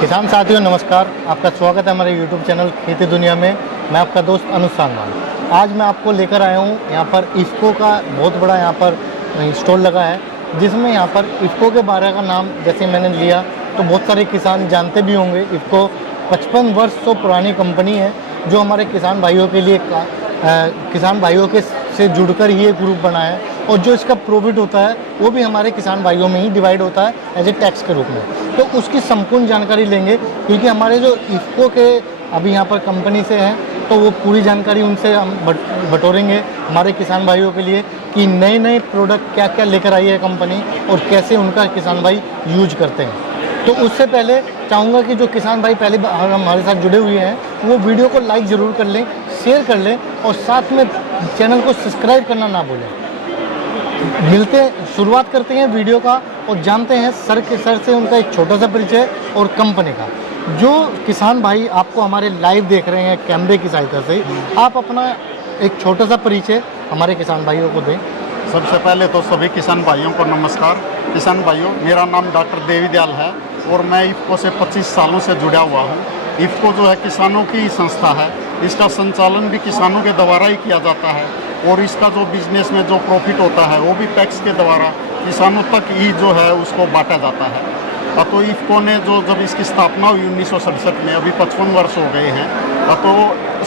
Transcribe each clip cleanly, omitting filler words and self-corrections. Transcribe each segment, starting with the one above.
किसान साथियों नमस्कार, आपका स्वागत है हमारे YouTube चैनल खेती दुनिया में। मैं आपका दोस्त अनुज सांगवान। आज मैं आपको लेकर आया हूँ यहाँ पर इफ़को का बहुत बड़ा यहाँ पर स्टॉल लगा है, जिसमें यहाँ पर इफ़को के बारे का नाम जैसे मैंने लिया तो बहुत सारे किसान जानते भी होंगे। इफ़को 55 वर्ष से पुरानी कंपनी है जो हमारे किसान भाइयों के लिए किसान भाइयों के से जुड़कर ही एक ग्रुप बना है, और जो इसका प्रॉफिट होता है वो भी हमारे किसान भाइयों में ही डिवाइड होता है एज ए टैक्स के रूप में। तो उसकी संपूर्ण जानकारी लेंगे, क्योंकि हमारे जो इफ़को के अभी यहाँ पर कंपनी से हैं तो वो पूरी जानकारी उनसे हम बटोरेंगे हमारे किसान भाइयों के लिए कि नए नए प्रोडक्ट क्या क्या लेकर आई है कंपनी और कैसे उनका किसान भाई यूज करते हैं। तो उससे पहले चाहूँगा कि जो किसान भाई पहले हमारे साथ जुड़े हुए हैं वो वीडियो को लाइक ज़रूर कर लें, शेयर कर लें और साथ में चैनल को सब्सक्राइब करना ना भूलें। शुरुआत करते हैं वीडियो का और जानते हैं सर से उनका एक छोटा सा परिचय और कंपनी का। जो किसान भाई आपको हमारे लाइव देख रहे हैं कैमरे की सहायता से, आप अपना एक छोटा सा परिचय हमारे किसान भाइयों को दें। सबसे पहले तो सभी किसान भाइयों को नमस्कार। किसान भाइयों, मेरा नाम डॉक्टर देवी दयाल है और मैं इफ़को से 25 सालों से जुड़ा हुआ हूँ। इफ़को जो है किसानों की संस्था है, इसका संचालन भी किसानों के द्वारा ही किया जाता है और इसका जो बिजनेस में जो प्रॉफिट होता है वो भी टैक्स के द्वारा किसानों तक ही जो है उसको बांटा जाता है। तो इफ़को ने जो जब इसकी स्थापना हुई 1967 में, अभी 55 वर्ष हो गए हैं। तो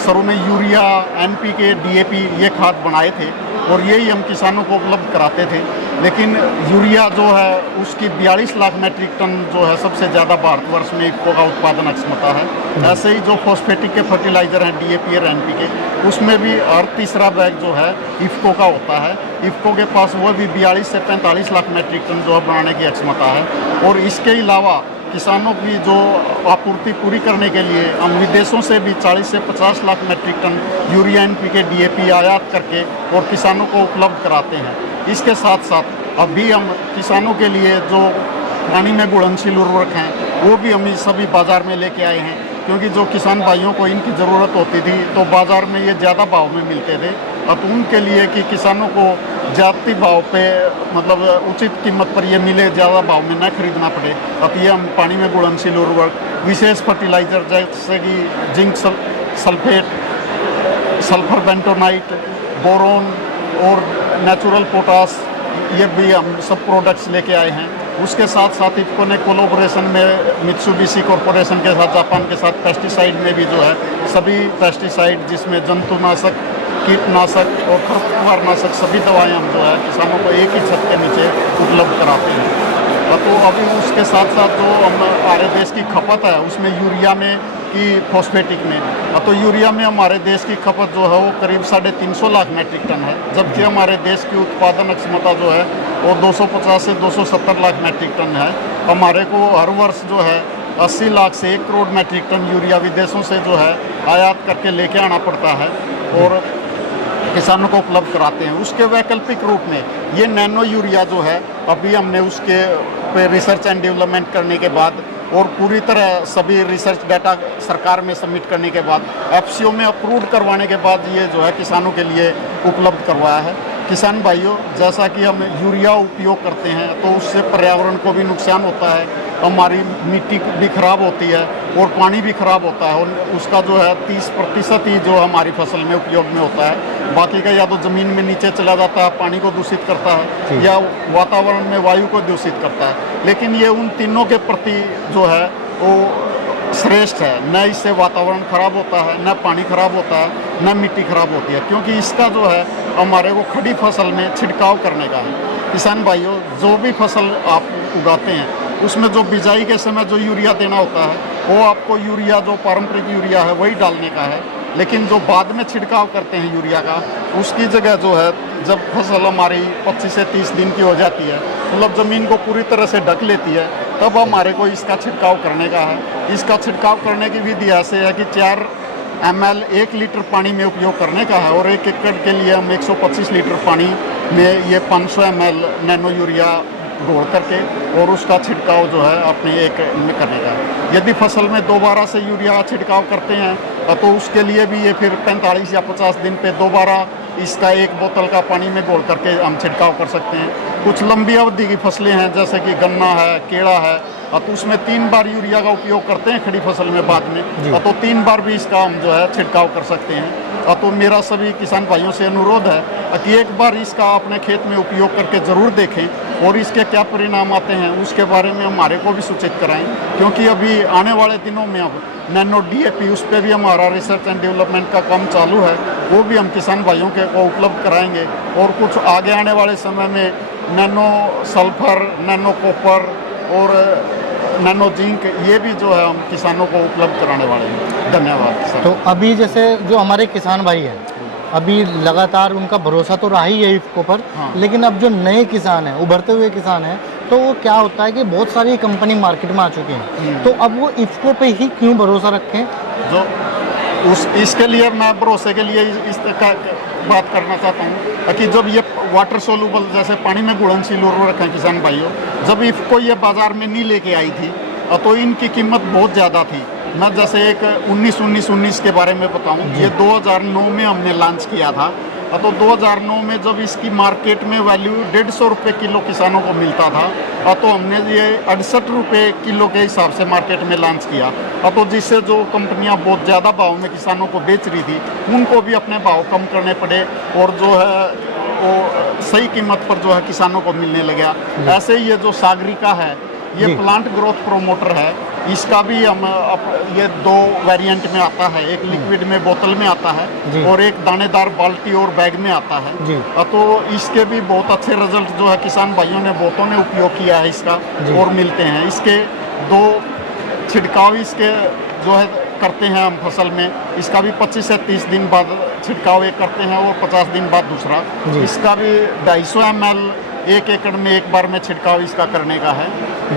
शुरू में यूरिया, NPK, DAP ये खाद बनाए थे और यही हम किसानों को उपलब्ध कराते थे। लेकिन यूरिया जो है उसकी 42 लाख मेट्रिक टन जो है सबसे ज़्यादा भारतवर्ष में इफ़को का उत्पादन क्षमता है। ऐसे ही जो फॉस्फेटिक के फर्टिलाइज़र हैं DAP और NPK, उसमें भी हर तीसरा बैग जो है इफ़को का होता है। इफ़को के पास वो भी 42 से 45 लाख मेट्रिक टन जो है बनाने की क्षमता है। और इसके अलावा किसानों की जो आपूर्ति पूरी करने के लिए हम विदेशों से भी 40 से 50 lakh metric ton urea, NPK, DAP आयात करके और किसानों को उपलब्ध कराते हैं। इसके साथ साथ अभी हम किसानों के लिए जो पानी में घुलनशील उर्वरक हैं वो भी हम सभी बाज़ार में लेके आए हैं, क्योंकि जो किसान भाइयों को इनकी ज़रूरत होती थी तो बाज़ार में ये ज़्यादा भाव में मिलते थे। अब उनके लिए कि किसानों को जाती भाव पे मतलब उचित कीमत पर ये मिले, ज़्यादा भाव में न खरीदना पड़े, अब ये हम पानी में घुलनशील उर्वरक, विशेष फर्टिलाइज़र जैसे कि zinc sulphate, sulphur bentonite, boron और नेचुरल पोटास, ये भी हम सब प्रोडक्ट्स लेके आए हैं। उसके साथ साथ इफ़को ने कोलोब्रेशन में मित्सुबिशी कॉरपोरेशन के साथ, जापान के साथ पेस्टिसाइड में भी जो है सभी पेस्टिसाइड जिसमें जंतुनाशक, कीटनाशक और खरपतवारनाशक सभी दवाएं हम जो है किसानों को एक ही छत के नीचे उपलब्ध कराते हैं। तो अभी उसके साथ साथ जो हमारे देश की खपत है उसमें यूरिया में कि फॉस्फेटिक में, तो यूरिया में हमारे देश की खपत जो है वो करीब 350 लाख मेट्रिक टन है, जबकि हमारे देश की उत्पादन क्षमता जो है वो 250 से 270 लाख मेट्रिक टन है। हमारे को हर वर्ष जो है 80 लाख से 1 करोड़ मेट्रिक टन यूरिया विदेशों से जो है आयात करके लेके आना पड़ता है और किसानों को उपलब्ध कराते हैं। उसके वैकल्पिक रूप में ये नैनो यूरिया जो है अभी हमने उसके पे रिसर्च एंड डेवलपमेंट करने के बाद और पूरी तरह सभी रिसर्च डाटा सरकार में सबमिट करने के बाद FCO में अप्रूव करवाने के बाद ये जो है किसानों के लिए उपलब्ध करवाया है। किसान भाइयों, जैसा कि हम यूरिया उपयोग करते हैं तो उससे पर्यावरण को भी नुकसान होता है, हमारी मिट्टी भी खराब होती है और पानी भी खराब होता है, और उसका जो है 30% ही जो हमारी फसल में उपयोग में होता है, बाकी का या तो ज़मीन में नीचे चला जाता है, पानी को दूषित करता है, या वातावरण में वायु को दूषित करता है। लेकिन ये उन तीनों के प्रति जो है वो श्रेष्ठ है। न इससे वातावरण खराब होता है, न पानी खराब होता है, न मिट्टी खराब होती है, क्योंकि इसका जो है हमारे को खड़ी फसल में छिड़काव करने का है। किसान भाइयों, जो भी फसल आप उगाते हैं उसमें जो बिजाई के समय जो यूरिया देना होता है वो आपको यूरिया जो पारंपरिक यूरिया है वही डालने का है। लेकिन जो बाद में छिड़काव करते हैं यूरिया का, उसकी जगह जो है जब फसल हमारी 25 से 30 दिन की हो जाती है, मतलब ज़मीन को पूरी तरह से ढक लेती है, तब हमारे को इसका छिड़काव करने का है। इसका छिड़काव करने की विधि ऐसे है कि 4 ml 1 लीटर पानी में उपयोग करने का है और 1 एकड़ के लिए हम 125 लीटर पानी में ये 500 ml नैनो यूरिया घोल करके और उसका छिड़काव जो है अपने एक में करने का है। यदि फसल में दोबारा से यूरिया छिड़काव करते हैं तो उसके लिए भी ये फिर 45 या 50 दिन पे दोबारा इसका एक बोतल का पानी में घोल करके हम छिड़काव कर सकते हैं। कुछ लंबी अवधि की फसलें हैं जैसे कि गन्ना है, केला है, तो उसमें 3 बार यूरिया का उपयोग करते हैं खड़ी फसल में बाद में, तो 3 बार भी इसका हम जो है छिड़काव कर सकते हैं। तो मेरा सभी किसान भाइयों से अनुरोध है कि एक बार इसका अपने खेत में उपयोग करके ज़रूर देखें और इसके क्या परिणाम आते हैं उसके बारे में हमारे को भी सूचित कराएं, क्योंकि अभी आने वाले दिनों में अब नैनो DAP उस पर भी हमारा रिसर्च एंड डेवलपमेंट का काम चालू है, वो भी हम किसान भाइयों के को उपलब्ध कराएंगे। और कुछ आगे आने वाले समय में नैनो सल्फर, नैनो कॉपर और नैनो जिंक ये भी जो है हम किसानों को उपलब्ध कराने वाले हैं। धन्यवाद सर। तो अभी जैसे जो हमारे किसान भाई हैं, अभी लगातार उनका भरोसा तो रहा ही है इफ्को पर, लेकिन अब जो नए किसान हैं, उभरते हुए किसान हैं, तो वो क्या होता है कि बहुत सारी कंपनी मार्केट में आ चुकी हैं, तो अब वो इफ्को पे ही क्यों भरोसा रखें? जो इसके लिए मैं भरोसे के लिए इस बात करना चाहता हूँ कि जब ये वाटर सोल्यूबल जैसे पानी में घुलनशील उर्वरक हैं किसान भाइयों, जब इफ्को ये बाज़ार में नहीं लेके आई थी तो इनकी कीमत बहुत ज़्यादा थी। मैं जैसे एक 19 के बारे में बताऊँ, ये 2009 में हमने लॉन्च किया था, तो 2009 में जब इसकी मार्केट में वैल्यू 150 रुपये किलो किसानों को मिलता था, तो हमने ये 68 रुपये किलो के हिसाब से मार्केट में लॉन्च किया, तो जिससे जो कंपनियां बहुत ज़्यादा भाव में किसानों को बेच रही थी उनको भी अपने भाव कम करने पड़े और जो है वो सही कीमत पर जो है किसानों को मिलने लगा। ऐसे ही ये जो सागरिका है, ये प्लांट ग्रोथ प्रोमोटर है, इसका भी हम ये 2 वेरिएंट में आता है, एक लिक्विड में बोतल में आता है और एक दानेदार बाल्टी और बैग में आता है। तो इसके भी बहुत अच्छे रिजल्ट जो है किसान भाइयों ने बहुतों ने उपयोग किया है इसका और मिलते हैं। इसके 2 छिड़काव इसके जो है करते हैं हम फसल में, इसका भी 25 से 30 दिन बाद छिड़काव एक करते हैं और 50 दिन बाद दूसरा। इसका भी 250 ml 1 एकड़ में एक बार में छिड़काव इसका करने का है।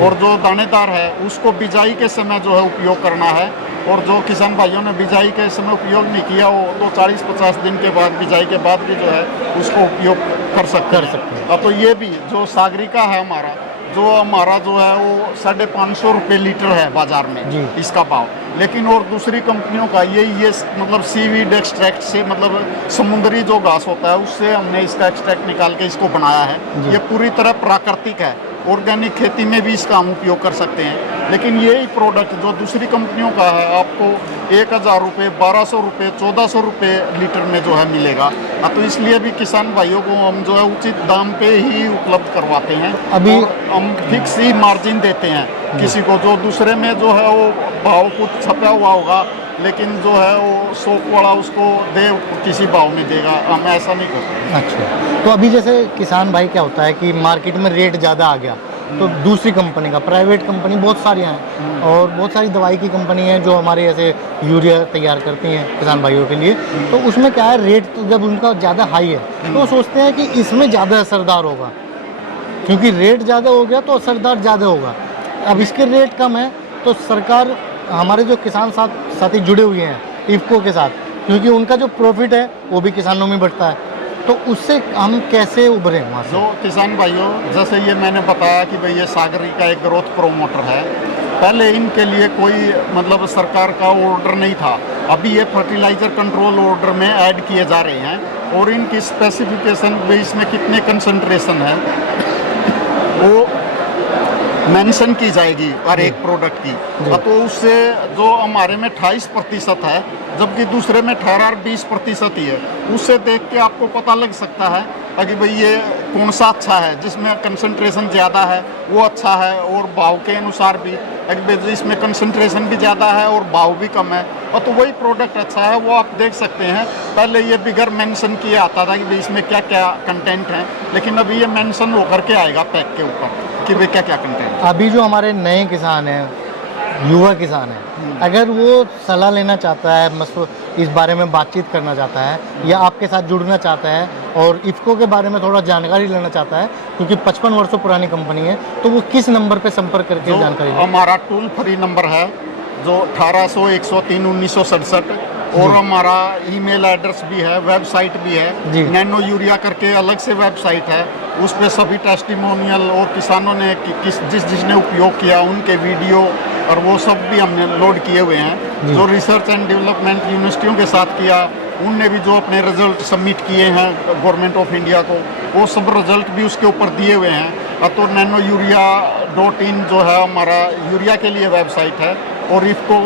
और जो दानेदार है उसको बिजाई के समय जो है उपयोग करना है, और जो किसान भाइयों ने बिजाई के समय उपयोग नहीं किया वो तो 40-50 दिन के बाद बिजाई के बाद भी जो है उसको उपयोग कर सकते हैं। तो ये भी जो सागरिका है हमारा जो है वो 550 रुपये लीटर है बाजार में इसका भाव, लेकिन और दूसरी कंपनियों का ये मतलब सीवीड एक्सट्रैक्ट से, मतलब समुद्री जो घास होता है उससे हमने इसका एक्सट्रैक्ट निकाल के इसको बनाया है। ये पूरी तरह प्राकृतिक है, ऑर्गेनिक खेती में भी इसका हम उपयोग कर सकते हैं। लेकिन यही प्रोडक्ट जो दूसरी कंपनियों का है आपको 1000 रुपये, 1200 रुपये, 1400 रुपये लीटर में जो है मिलेगा। तो इसलिए भी किसान भाइयों को हम जो है उचित दाम पे ही उपलब्ध करवाते हैं। अभी हम फिक्स ही मार्जिन देते हैं किसी को, जो दूसरे में जो है वो भाव कुछ छपा हुआ होगा लेकिन जो है वो शॉप वाला उसको दे किसी भाव में देगा, हम ऐसा नहीं करते। अच्छा, तो अभी जैसे किसान भाई क्या होता है कि मार्केट में रेट ज़्यादा आ गया तो दूसरी कंपनी का, प्राइवेट कंपनी बहुत सारी हैं और बहुत सारी दवाई की कंपनी हैं जो हमारे ऐसे यूरिया तैयार करती हैं किसान भाइयों के लिए, तो उसमें क्या है रेट तो जब उनका ज़्यादा हाई है तो वो सोचते हैं कि इसमें ज़्यादा असरदार होगा, क्योंकि रेट ज़्यादा हो गया तो असरदार ज़्यादा होगा। अब इसके रेट कम है तो सरकार, हमारे जो किसान साथी जुड़े हुए हैं इफ्को के साथ, क्योंकि उनका जो प्रॉफिट है वो भी किसानों में बढ़ता है, तो उससे हम कैसे उभरे वहाँ से? जो किसान भाइयों, जैसे ये मैंने बताया कि भाई ये सागरिका एक ग्रोथ प्रोमोटर है, पहले इनके लिए कोई मतलब सरकार का ऑर्डर नहीं था, अभी ये फर्टिलाइजर कंट्रोल ऑर्डर में ऐड किए जा रहे हैं और इनकी स्पेसिफिकेशन भी इसमें कितने कंसंट्रेशन है वो मेंशन की जाएगी हर एक प्रोडक्ट की। तो उससे जो हमारे में 28% है जबकि दूसरे में 18 और 20% ही है, उससे देख के आपको पता लग सकता है कि भाई ये कौन सा अच्छा है, जिसमें कंसंट्रेशन ज़्यादा है वो अच्छा है और भाव के अनुसार भी, इसमें कंसंट्रेशन भी ज़्यादा है और भाव भी कम है और तो वही प्रोडक्ट अच्छा है वो आप देख सकते हैं। पहले ये बिगर मेंशन किया आता था कि भाई इसमें क्या क्या कंटेंट है, लेकिन अभी ये मेंशन होकर के आएगा पैक के ऊपर कि भाई क्या क्या कंटेंट। अभी जो हमारे नए किसान हैं, युवा किसान है, अगर वो सलाह लेना चाहता है, इस बारे में बातचीत करना चाहता है या आपके साथ जुड़ना चाहता है और इफ्को के बारे में थोड़ा जानकारी लेना चाहता है, क्योंकि 55 वर्षों पुरानी कंपनी है, तो वो किस नंबर पे संपर्क करके जानकारी ले? हमारा टोल फ्री नंबर है जो 1800 103 1967 और हमारा ईमेल एड्रेस भी है, वेबसाइट भी है, नैनो यूरिया करके अलग से वेबसाइट है, उस पर सभी टेस्टिमोनियल और किसानों ने जिसने उपयोग किया उनके वीडियो और वो सब भी हमने लोड किए हुए हैं। जो रिसर्च एंड डेवलपमेंट यूनिवर्सिटियों के साथ किया, उनने भी जो अपने रिजल्ट सबमिट किए हैं गवर्नमेंट ऑफ इंडिया को, वो सब रिजल्ट भी उसके ऊपर दिए हुए हैं। तो नैनो यूरिया .in जो है हमारा यूरिया के लिए वेबसाइट है, और इफको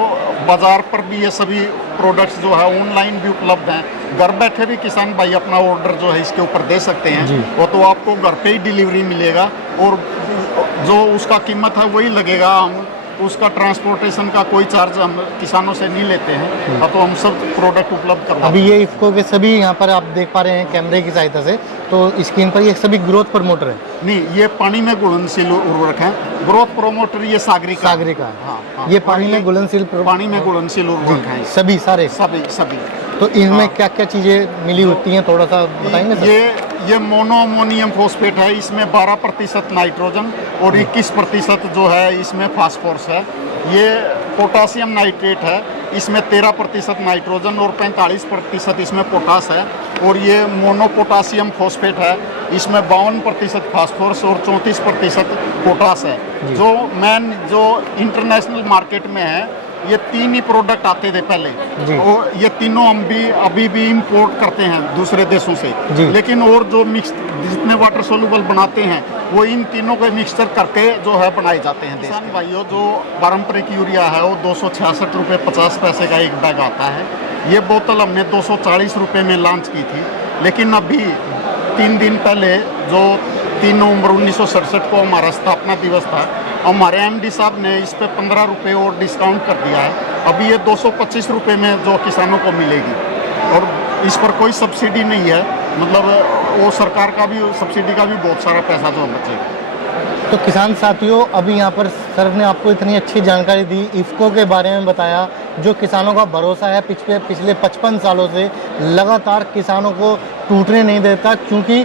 बाज़ार पर भी ये सभी प्रोडक्ट्स जो है ऑनलाइन भी उपलब्ध हैं। घर बैठे भी किसान भाई अपना ऑर्डर जो है इसके ऊपर दे सकते हैं, वो तो आपको घर पे ही डिलीवरी मिलेगा, और जो उसका कीमत है वही लगेगा। हम उसका ट्रांसपोर्टेशन का कोई चार्ज हम किसानों से नहीं लेते हैं, तो हम सब प्रोडक्ट उपलब्ध करवाते हैं। अभी ये इफको के सभी यहाँ पर आप देख पा रहे हैं कैमरे की सहायता से, तो स्क्रीन पर ये सभी ग्रोथ प्रमोटर है। नहीं, ये पानी में घुलनशील उर्वरक है। ग्रोथ प्रोमोटर ये सागरिका है। हाँ, ये पानी में घुलनशील पानी में घुलनशील उर्वरक है। सभी सारे सभी तो इनमें क्या क्या चीज़ें मिली होती हैं, थोड़ा सा बताएंगे सर? ये मोनो अमोनियम फॉस्फेट है। इसमें 12% नाइट्रोजन और 21% जो है इसमें फास्फोरस है। ये पोटासियम नाइट्रेट है, इसमें 13% नाइट्रोजन और 45% इसमें पोटास है। और ये मोनो पोटासियम फॉस्फेट है, इसमें 52% फास्फोरस और 34% पोटास है। जो मेन जो इंटरनेशनल मार्केट में है, ये 3 ही प्रोडक्ट आते थे पहले, और ये तीनों हम भी अभी भी इंपोर्ट करते हैं दूसरे देशों से। लेकिन और जो मिक्स जितने वाटर सोल्यूबल बनाते हैं, वो इन तीनों को मिक्सचर करके जो है बनाए जाते हैं। किसान भाइयों, जो पारंपरिक यूरिया है वो 266 रुपये 50 पैसे का एक बैग आता है। ये बोतल हमने 240 रुपये में लॉन्च की थी, लेकिन अभी 3 दिन पहले जो 3 नवंबर 1967 को हमारा स्थापना दिवस था, हमारे MD साहब ने इस पे 15 रुपये और डिस्काउंट कर दिया है। अभी ये 225 रुपये में जो किसानों को मिलेगी, और इस पर कोई सब्सिडी नहीं है। मतलब वो सरकार का भी सब्सिडी का भी बहुत सारा पैसा जो बचेगा। तो किसान साथियों, अभी यहाँ पर सर ने आपको इतनी अच्छी जानकारी दी, इफको के बारे में बताया, जो किसानों का भरोसा है पिछले 55 सालों से लगातार किसानों को टूटने नहीं देता, क्योंकि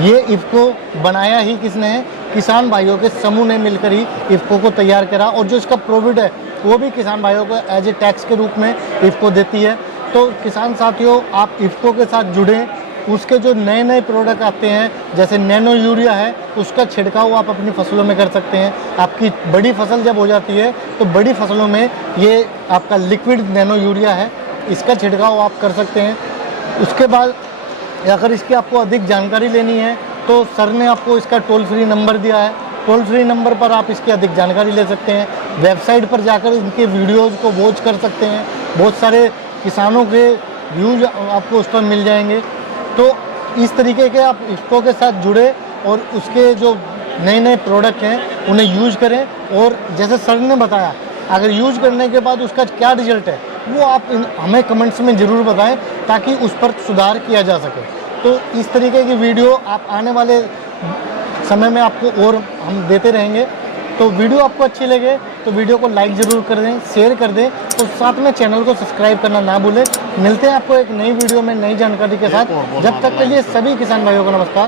ये इफको बनाया ही किसने है? किसान भाइयों के समूह ने मिलकर ही इफको को तैयार करा, और जो इसका प्रॉफिट है वो भी किसान भाइयों को एज ए टैक्स के रूप में इफको देती है। तो किसान साथियों, आप इफको के साथ जुड़ें। उसके जो नए नए प्रोडक्ट आते हैं, जैसे नैनो यूरिया है, उसका छिड़काव आप अपनी फसलों में कर सकते हैं। आपकी बड़ी फसल जब हो जाती है तो बड़ी फसलों में ये आपका लिक्विड नैनो यूरिया है, इसका छिड़काव आप कर सकते हैं। उसके बाद अगर इसकी आपको अधिक जानकारी लेनी है तो सर ने आपको इसका टोल फ्री नंबर दिया है, टोल फ्री नंबर पर आप इसकी अधिक जानकारी ले सकते हैं। वेबसाइट पर जाकर इनके वीडियोज़ को वॉच कर सकते हैं, बहुत सारे किसानों के व्यूज आपको उस पर मिल जाएंगे। तो इस तरीके के आप इफको के साथ जुड़े और उसके जो नए नए प्रोडक्ट हैं उन्हें यूज करें, और जैसे सर ने बताया, अगर यूज करने के बाद उसका क्या रिजल्ट है वो आप हमें कमेंट्स में ज़रूर बताएं, ताकि उस पर सुधार किया जा सके। तो इस तरीके की वीडियो आप आने वाले समय में आपको और हम देते रहेंगे। तो वीडियो आपको अच्छी लगे तो वीडियो को लाइक ज़रूर कर दें, शेयर कर दें, और साथ में चैनल को सब्सक्राइब करना ना भूलें। मिलते हैं आपको एक नई वीडियो में नई जानकारी के साथ। जब तक के लिए सभी किसान भाइयों को नमस्कार।